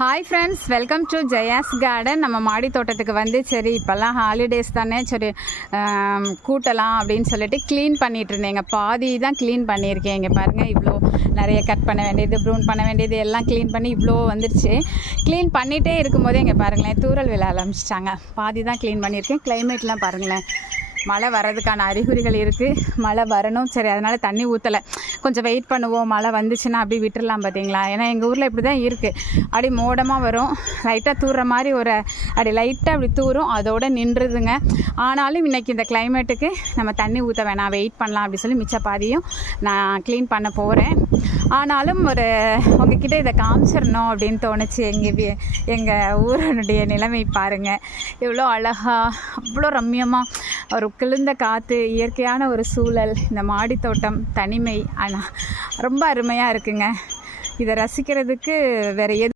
Hi friends, welcome to Jaya's garden. நம்ம மாடி தோட்டத்துக்கு வந்து சரி இப்போல்லாம் ஹாலிடேஸ் தானே, சரி கூட்டலாம் அப்படின்னு சொல்லிட்டு க்ளீன் பண்ணிகிட்டு இருந்தேங்க. பாதி தான் க்ளீன் பண்ணியிருக்கேன். இங்கே பாருங்கள், இவ்வளோ நிறைய கட் பண்ண வேண்டியது, ப்ரூன் பண்ண வேண்டியது எல்லாம் க்ளீன் பண்ணி இவ்வளோ வந்துடுச்சு. க்ளீன் பண்ணிகிட்டே இருக்கும்போதே இங்கே பாருங்களேன், தூறல் விழ ஆரம்பிச்சிட்டாங்க. பாதி தான் க்ளீன் பண்ணியிருக்கேன். கிளைமேட்லாம் பாருங்களேன், மழை வர்றதுக்கான அறிகுறிகள் இருக்குது. மழை வரணும், சரி அதனால் தண்ணி ஊற்றலை. கொஞ்சம் வெயிட் பண்ணுவோம், மழை வந்துச்சுன்னா அப்படி விட்டுடலாம் பார்த்தீங்களா. ஏன்னா எங்கள் ஊரில் இப்படி தான் இருக்குது. அப்படி மோடமாக வரும், லைட்டாக தூறுற மாதிரி அப்படி லைட்டாக அப்படி தூரும், அதோடு நின்றுதுங்க. ஆனாலும் இன்றைக்கி இந்த கிளைமேட்டுக்கு நம்ம தண்ணி ஊற்ற வேணாம், வெயிட் பண்ணலாம் அப்படி சொல்லி மிச்ச பாதியும் நான் க்ளீன் பண்ண போகிறேன். ஆனாலும் உங்ககிட்ட இதை காமிச்சிடணும் அப்படின்னு தோணுச்சு. எங்கள் ஊரனுடைய நிலைமை பாருங்கள், எவ்வளோ அழகாக, அவ்வளோ ரம்மியமாக, ஒரு குளிர்ந்த காற்று, இயற்கையான ஒரு சூழல், இந்த மாடித்தோட்டம், தனிமை, ஆனால் ரொம்ப அருமையாக இருக்குங்க. இதை ரசிக்கிறதுக்கு வேறு எது